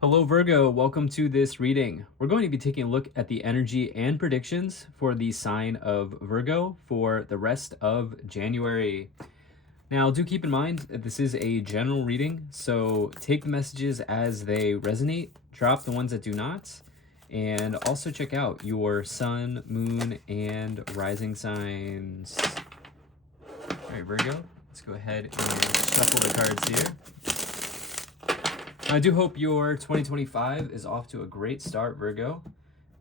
Hello, Virgo. Welcome to this reading. We're going to be taking a look at the energy and predictions for the sign of Virgo for the rest of January. Now, do keep in mind that this is a general reading, so take the messages as they resonate, drop the ones that do not, and also check out your sun, moon, and rising signs. All right, Virgo, let's go ahead and shuffle the cards here. I do hope your 2025 is off to a great start, Virgo,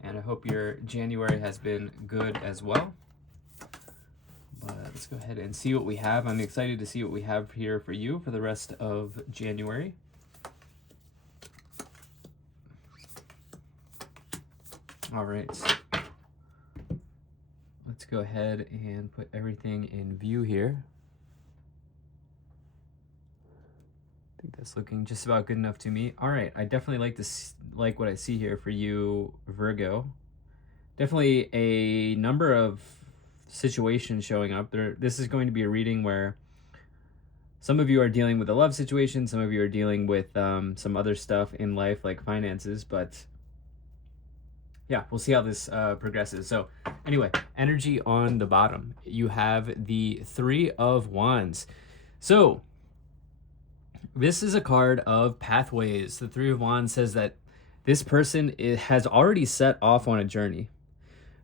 and I hope your January has been good as well. But let's go ahead and see what we have. I'm excited to see what we have here for you for the rest of January. All right. Let's go ahead and put everything in view here. I think that's looking just about good enough to me. All right, I definitely like what I see here for you, Virgo. Definitely a number of situations showing up. This is going to be a reading where some of you are dealing with a love situation, some of you are dealing with some other stuff in life like finances, but yeah, we'll see how this progresses. So anyway, energy on the bottom. You have the Three of Wands. So this is a card of pathways. The Three of Wands says that this person has already set off on a journey.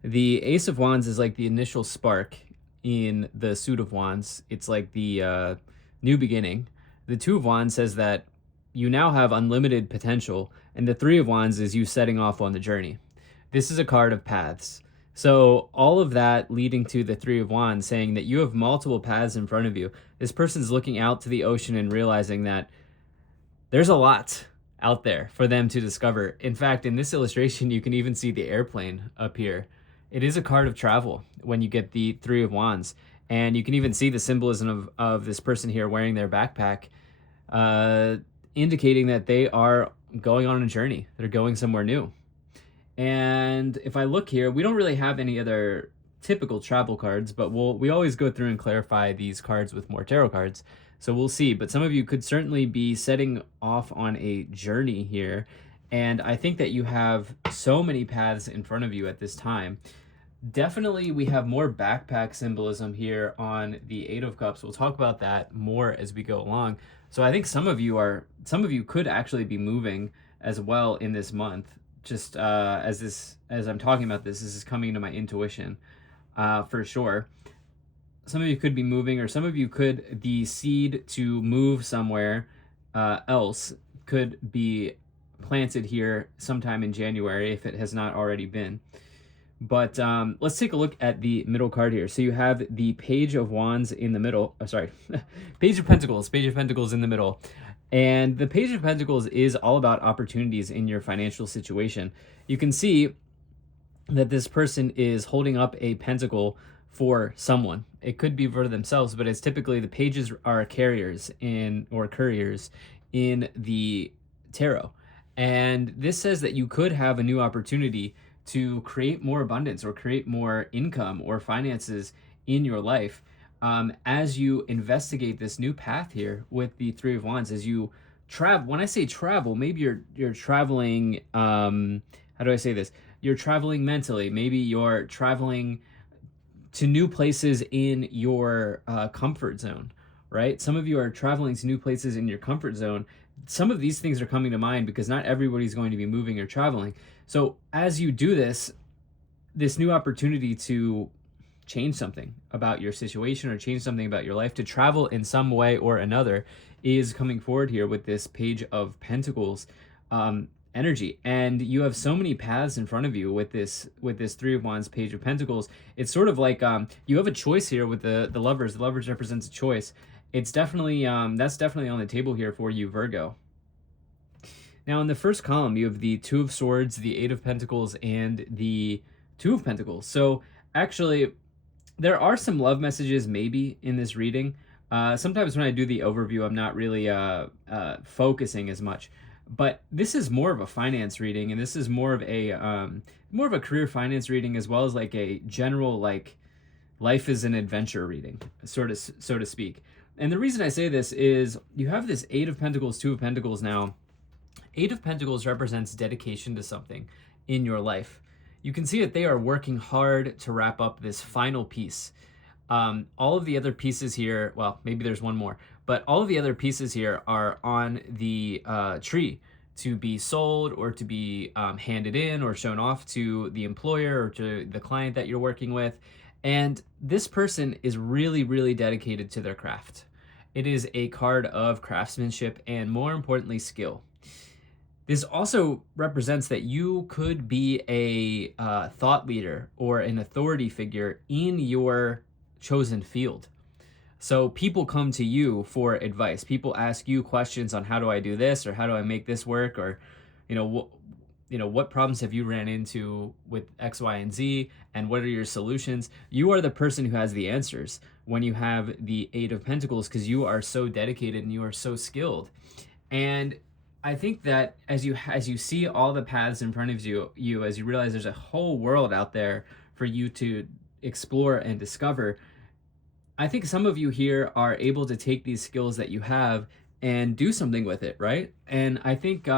The Ace of Wands is like the initial spark in the Suit of Wands. It's like the new beginning. The Two of Wands says that you now have unlimited potential, and the Three of Wands is you setting off on the journey. This is a card of paths. So all of that leading to the Three of Wands saying that you have multiple paths in front of you. This person's looking out to the ocean and realizing that there's a lot out there for them to discover. In fact, in this illustration, you can even see the airplane up here. It is a card of travel when you get the Three of Wands. And you can even see the symbolism of this person here wearing their backpack, indicating that they are going on a journey. They're going somewhere new. And if I look here, we don't really have any other typical travel cards, but we always go through and clarify these cards with more tarot cards. So we'll see. But some of you could certainly be setting off on a journey here. And I think that you have so many paths in front of you at this time. Definitely, we have more backpack symbolism here on the Eight of Cups. We'll talk about that more as we go along. So I think some of you could actually be moving as well in this month. Just as I'm talking about this is coming to my intuition for sure. Some of you could be moving, or some of you could, the seed to move somewhere else could be planted here sometime in January if it has not already been. But let's take a look at the middle card here. So you have the Page of Wands in the middle. Oh, sorry, Page of Pentacles. Page of Pentacles in the middle. And the Page of Pentacles is all about opportunities in your financial situation. You can see that this person is holding up a pentacle for someone. It could be for themselves, but it's typically the pages are carriers or couriers in the tarot. And this says that you could have a new opportunity to create more abundance or create more income or finances in your life. As you investigate this new path here with the Three of Wands, as you travel. When I say travel, maybe you're traveling. How do I say this? You're traveling mentally. Maybe you're traveling to new places in your comfort zone, right? Some of you are traveling to new places in your comfort zone. Some of these things are coming to mind because not everybody's going to be moving or traveling. So as you do this new opportunity to change something about your situation or change something about your life, to travel in some way or another, is coming forward here with this Page of Pentacles energy. And you have so many paths in front of you with this Three of Wands, Page of Pentacles. It's sort of like you have a choice here with the Lovers. The Lovers represents a choice. It's definitely that's definitely on the table here for you, Virgo. Now in the first column, you have the Two of Swords, the Eight of Pentacles, and the Two of Pentacles. So actually, there are some love messages maybe in this reading. Sometimes when I do the overview, I'm not really focusing as much. But this is more of a finance reading, and this is more of a career finance reading, as well as like a general like life is an adventure reading, so to speak. And the reason I say this is you have this Eight of Pentacles, Two of Pentacles now, Eight of Pentacles represents dedication to something in your life. You can see that they are working hard to wrap up this final piece. All of the other pieces here, well, maybe there's one more, but all of the other pieces here are on the tree to be sold or to be handed in or shown off to the employer or to the client that you're working with. And this person is really, really dedicated to their craft. It is a card of craftsmanship and, more importantly, skill. This also represents that you could be a thought leader or an authority figure in your chosen field. So people come to you for advice. People ask you questions on how do I do this or how do I make this work, or what problems have you ran into with X, Y, and Z, and what are your solutions? You are the person who has the answers when you have the Eight of Pentacles, because you are so dedicated and you are so skilled. And I think that as you see all the paths in front of you as you realize there's a whole world out there for you to explore and discover, I think some of you here are able to take these skills that you have and do something with it, right? And I think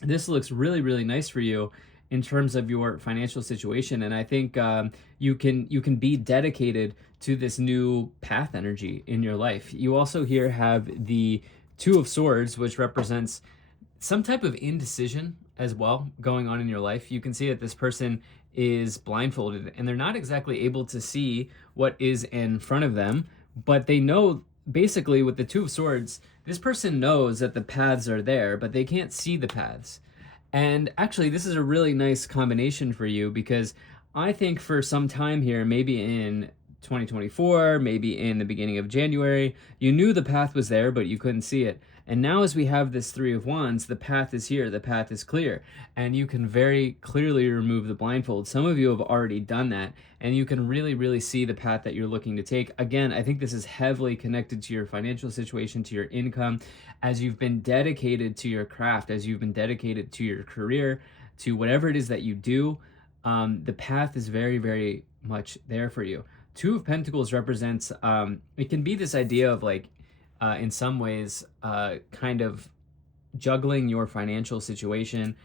this looks really, really nice for you in terms of your financial situation. And I think you can be dedicated to this new path energy in your life. You also here have the Two of Swords, which represents some type of indecision as well going on in your life. You can see that this person is blindfolded and they're not exactly able to see what is in front of them, but they know, basically with the Two of Swords, this person knows that the paths are there, but they can't see the paths. And actually, this is a really nice combination for you, because I think for some time here, maybe in 2024, maybe in the beginning of January, you knew the path was there, but you couldn't see it. And now as we have this Three of Wands, the path is here, the path is clear, and you can very clearly remove the blindfold. Some of you have already done that, and you can really, really see the path that you're looking to take. Again, I think this is heavily connected to your financial situation, to your income, as you've been dedicated to your craft, as you've been dedicated to your career, to whatever it is that you do. The path is very, very much there for you. Two of Pentacles represents, it can be this idea of like, in some ways, kind of juggling your financial situation,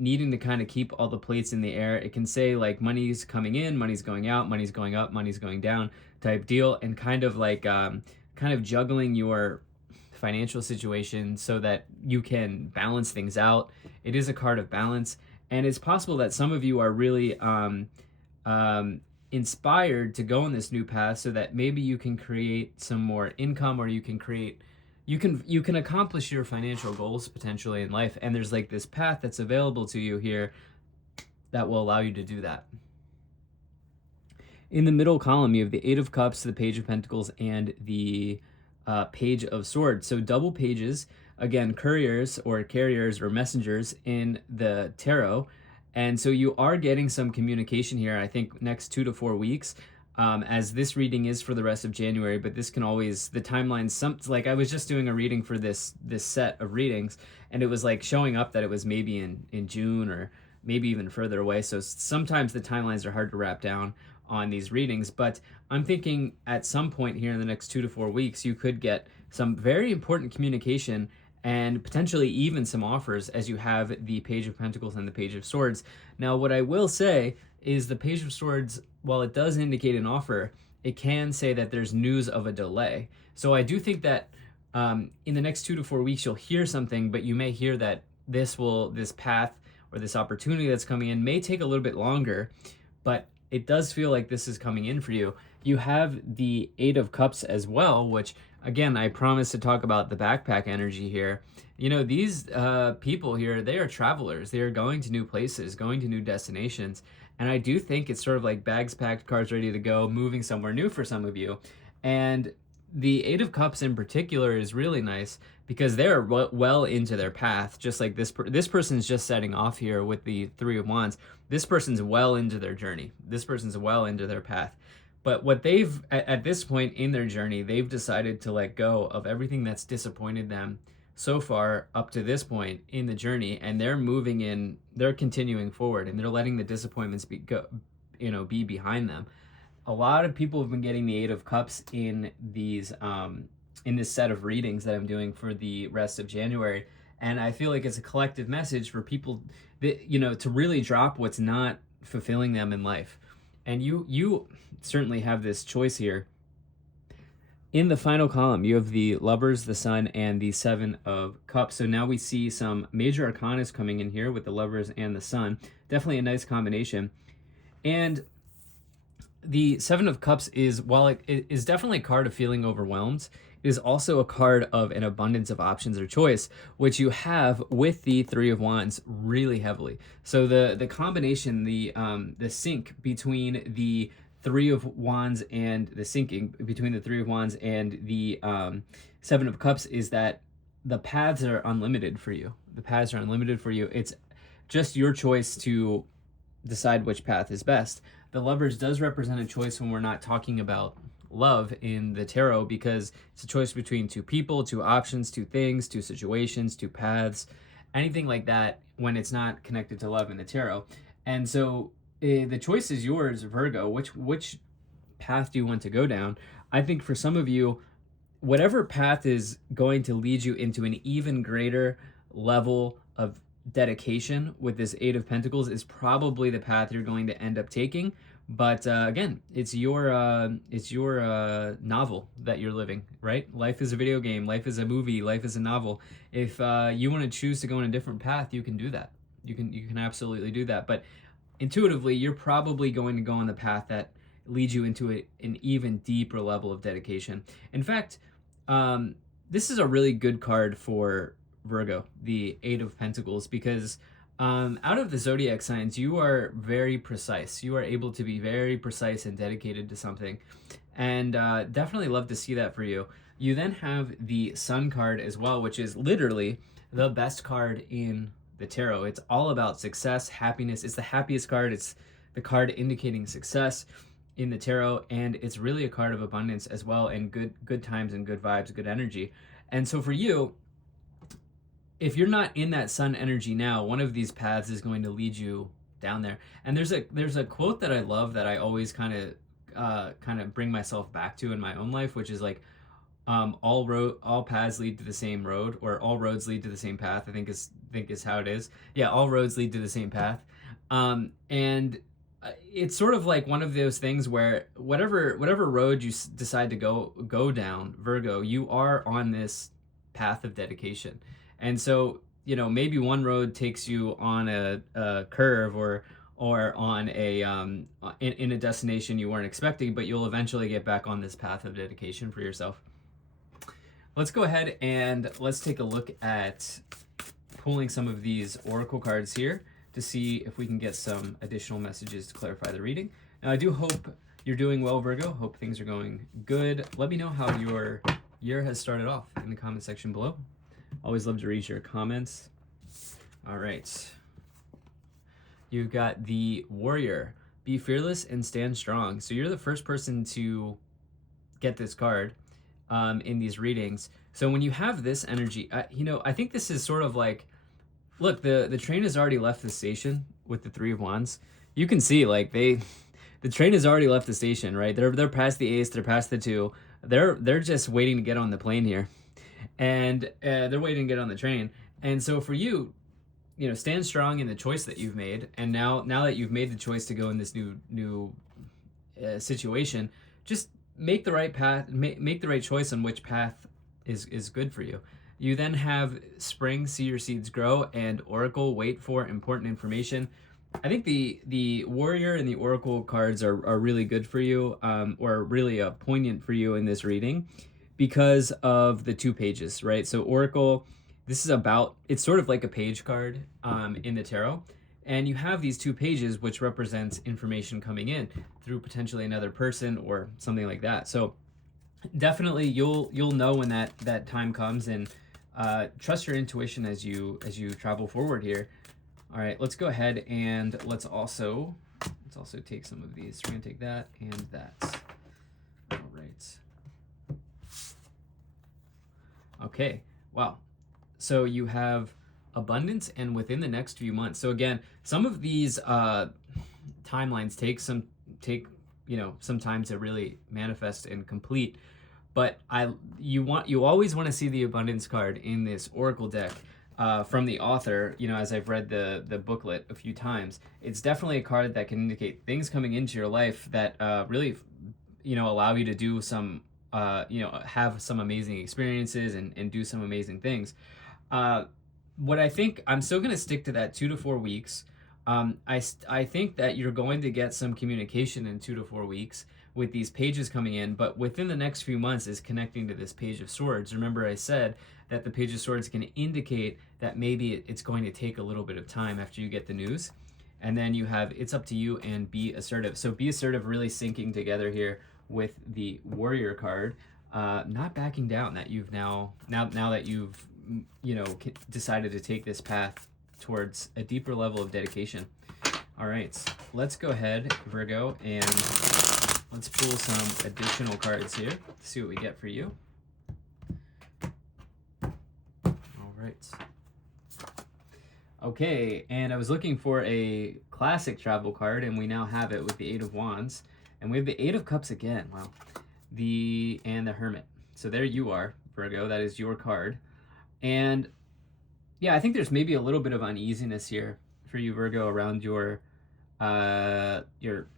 needing to kind of keep all the plates in the air. It can say like money's coming in, money's going out, money's going up, money's going down type deal, and kind of like kind of juggling your financial situation so that you can balance things out. It is a card of balance, and it's possible that some of you are really inspired to go on this new path so that maybe you can create some more income, or you can accomplish your financial goals potentially in life. And there's like this path that's available to you here that will allow you to do that. In the middle column, you have the Eight of Cups, the Page of Pentacles, and the Page of Swords. So double pages, again, couriers or carriers or messengers in the tarot. And so you are getting some communication here, I think, next 2 to 4 weeks, as this reading is for the rest of January, but this can always, the timeline, like I was just doing a reading for this set of readings, and it was like showing up that it was maybe in June or maybe even further away. So sometimes the timelines are hard to wrap down on these readings, but I'm thinking at some point here in the next 2 to 4 weeks, you could get some very important communication and potentially even some offers, as you have the Page of Pentacles and the Page of Swords. Now, what I will say is the Page of Swords, while it does indicate an offer, it can say that there's news of a delay. So I do think that in the next 2 to 4 weeks, you'll hear something, but you may hear that this path or this opportunity that's coming in may take a little bit longer, but it does feel like this is coming in for you. You have the Eight of Cups as well, which, again, I promise to talk about the backpack energy here. You know, these people here, they are travelers. They are going to new places, going to new destinations. And I do think it's sort of like bags packed, cars ready to go, moving somewhere new for some of you. And the Eight of Cups in particular is really nice because they're well into their path, just like this person's just setting off here with the Three of Wands. This person's well into their journey. This person's well into their path. But what they've, at this point in their journey, they've decided to let go of everything that's disappointed them so far up to this point in the journey, and they're moving in, they're continuing forward, and they're letting the disappointments be behind them. A lot of people have been getting the Eight of Cups in these in this set of readings that I'm doing for the rest of January, And I feel like it's a collective message for people that, to really drop what's not fulfilling them in life. And you certainly have this choice here. In the final column, you have the Lovers, the Sun, and the Seven of Cups. So now we see some major arcanas coming in here with the Lovers and the Sun. Definitely a nice combination. And the Seven of Cups is, while it is definitely a card of feeling overwhelmed, it is also a card of an abundance of options or choice, which you have with the Three of Wands really heavily. So the combination, the sync between the Three of Wands and the syncing between the Three of Wands and the Seven of Cups is that the paths are unlimited for you. The paths are unlimited for you. It's just your choice to decide which path is best. The Lovers does represent a choice when we're not talking about love in the tarot, because it's a choice between two people, two options, two things, two situations, two paths, anything like that when it's not connected to love in the tarot. And so the choice is yours, Virgo. Which path do you want to go down? I think for some of you, whatever path is going to lead you into an even greater level of dedication with this Eight of Pentacles is probably the path you're going to end up taking. But again, it's your novel that you're living, right? Life is a video game, life is a movie, life is a novel. If you want to choose to go in a different path, you can do that. You can absolutely do that. But intuitively, you're probably going to go on the path that leads you into an even deeper level of dedication. In fact, this is a really good card for Virgo, the Eight of Pentacles, because out of the zodiac signs, you are very precise. You are able to be very precise and dedicated to something, and definitely love to see that for you. You then have the Sun card as well, which is literally the best card in the tarot. It's all about success, happiness. It's the happiest card. It's the card indicating success in the tarot, and it's really a card of abundance as well, and good times and good vibes, good energy. And so for you, if you're not in that Sun energy now, one of these paths is going to lead you down there. And there's a quote that I love that I always kind of bring myself back to in my own life, which is like, all paths lead to the same road, or all roads lead to the same path. I think is how it is. Yeah, all roads lead to the same path. And it's sort of like one of those things where whatever road you decide to go down, Virgo, you are on this path of dedication. And so, maybe one road takes you on a curve or on a in a destination you weren't expecting, but you'll eventually get back on this path of dedication for yourself. Let's go ahead and let's take a look at pulling some of these oracle cards here to see if we can get some additional messages to clarify the reading. Now, I do hope you're doing well, Virgo. Hope things are going good. Let me know how your year has started off in the comment section below. Always love to read your comments. All right. You've got the Warrior. Be fearless and stand strong. So you're the first person to get this card in these readings. So when you have this energy, I think this is sort of like, look, the train has already left the station with the Three of Wands. You can see like the train has already left the station, right? They're past the Ace, they're past the Two. They're just waiting to get on the plane here. And they're waiting to get on the train. And so for you, stand strong in the choice that you've made. And now that you've made the choice to go in this new situation, just make the right path, make the right choice on which path is good for you. You then have Spring, see your seeds grow, and Oracle, wait for important information. I think the Warrior and the Oracle cards are really good for you, or really poignant for you in this reading, because of the 2 pages, right? So Oracle, this is it's sort of like a page card in the tarot. And you have these 2 pages, which represents information coming in through potentially another person or something like that. So definitely you'll know when that time comes, and trust your intuition as you travel forward here. All right, let's go ahead and let's also take some of these. We're gonna take that and that. All right. Okay, wow. So you have abundance and within the next few months. So again, some of these timelines take some time to really manifest and complete. But you always want to see the abundance card in this Oracle deck, from the author, as I've read the booklet a few times, it's definitely a card that can indicate things coming into your life that really, allow you to do some, have some amazing experiences and do some amazing things. Uh, what I think, I'm still going to stick to that 2 to 4 weeks. I think that you're going to get some communication in 2 to 4 weeks with these pages coming in, but within the next few months is connecting to this Page of Swords. Remember, I said that the Page of Swords can indicate that maybe it's going to take a little bit of time after you get the news. And then you have It's Up to You and Be Assertive. So Be Assertive really syncing together here with the Warrior card. Not backing down, that you've now that you've decided to take this path towards a deeper level of dedication. All right, let's go ahead, Virgo, and let's pull some additional cards here to see what we get for you. All right. Okay, and I was looking for a classic travel card, and we now have it with the Eight of Wands. And we have the Eight of Cups again. Wow. And the Hermit. So there you are, Virgo. That is your card. And yeah, I think there's maybe a little bit of uneasiness here for you, Virgo, around your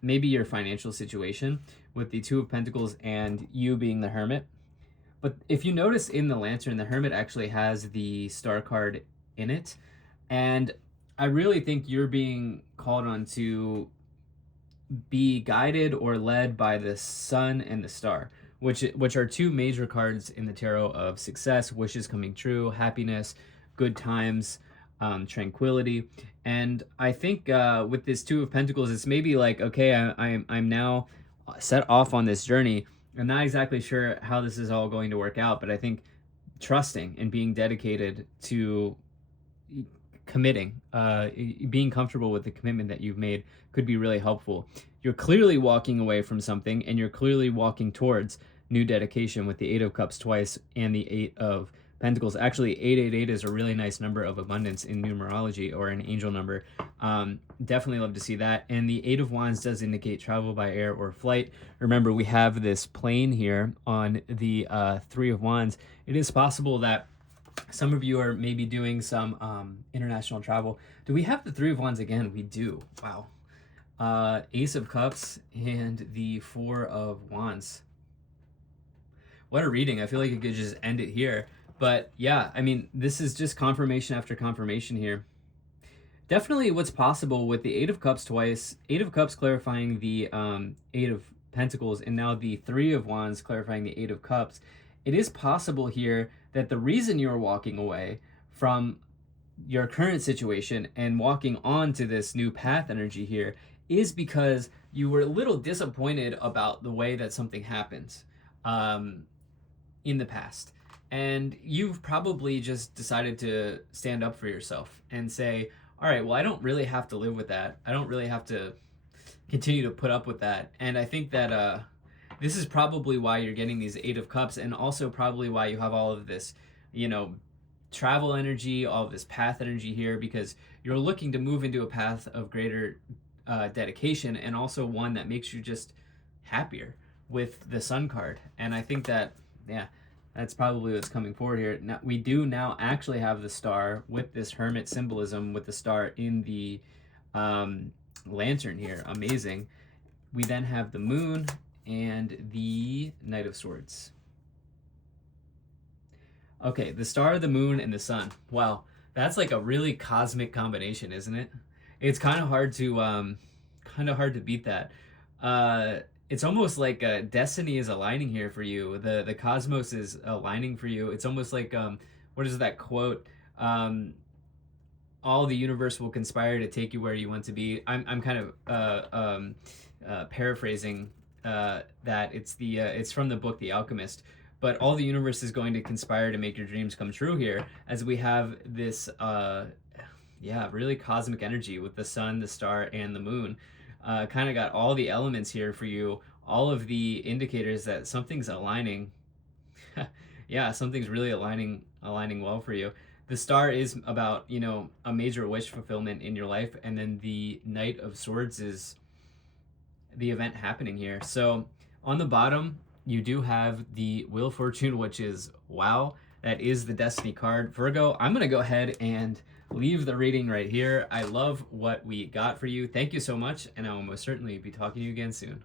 maybe your financial situation with the Two of Pentacles and you being the Hermit. But if you notice in the Lantern, the Hermit actually has the Star card in it. And I really think you're being called on to be guided or led by the Sun and the Star, which are two major cards in the tarot of success, wishes coming true, happiness, good times, tranquility. And I think with this Two of Pentacles, it's maybe like, okay, I'm now set off on this journey. I'm not exactly sure how this is all going to work out, but I think trusting and being dedicated to committing, being comfortable with the commitment that you've made could be really helpful. You're clearly walking away from something, and you're clearly walking towards new dedication with the Eight of Cups twice and the Eight of Pentacles. Actually, 888 is a really nice number of abundance in numerology, or an angel number. Definitely love to see that. And the Eight of Wands does indicate travel by air or flight. Remember, we have this plane here on the Three of Wands. It is possible that some of you are maybe doing some international travel. Do we have the Three of Wands again? We do. Wow. Ace of Cups and the Four of Wands. What a reading. I feel like it could just end it here. But yeah, I mean, this is just confirmation after confirmation here. Definitely what's possible with the Eight of Cups twice, Eight of Cups clarifying the Eight of Pentacles, and now the Three of Wands clarifying the Eight of Cups. It is possible here that the reason you're walking away from your current situation and walking on to this new path energy here is because you were a little disappointed about the way that something happened in the past. And you've probably just decided to stand up for yourself and say, all right, well, I don't really have to live with that. I don't really have to continue to put up with that. And I think that this is probably why you're getting these Eight of Cups, and also probably why you have all of this, travel energy, all of this path energy here, because you're looking to move into a path of greater dedication, and also one that makes you just happier with the Sun card. And I think that, yeah, that's probably what's coming forward here. Now, we do now actually have the Star with this Hermit symbolism, with the Star in the Lantern here. Amazing. We then have the Moon and the Knight of Swords. Okay, the Star, the Moon, and the Sun. Wow, that's like a really cosmic combination, isn't it? It's kind of hard to beat that. It's almost like destiny is aligning here for you. The cosmos is aligning for you. It's almost like what is that quote? All the universe will conspire to take you where you want to be. I'm kind of paraphrasing that. It's from the book The Alchemist. But all the universe is going to conspire to make your dreams come true here, as we have this really cosmic energy with the Sun, the Star, and the Moon. Kind of got all the elements here for you, all of the indicators that something's aligning. Yeah, something's really aligning well for you. The Star is about, a major wish fulfillment in your life, and then the Knight of Swords is the event happening here. So on the bottom, you do have the Wheel of Fortune, which is, wow, That is the Destiny card. Virgo, I'm going to go ahead and leave the reading right here. I love what we got for you. Thank you so much, and I will most certainly be talking to you again soon.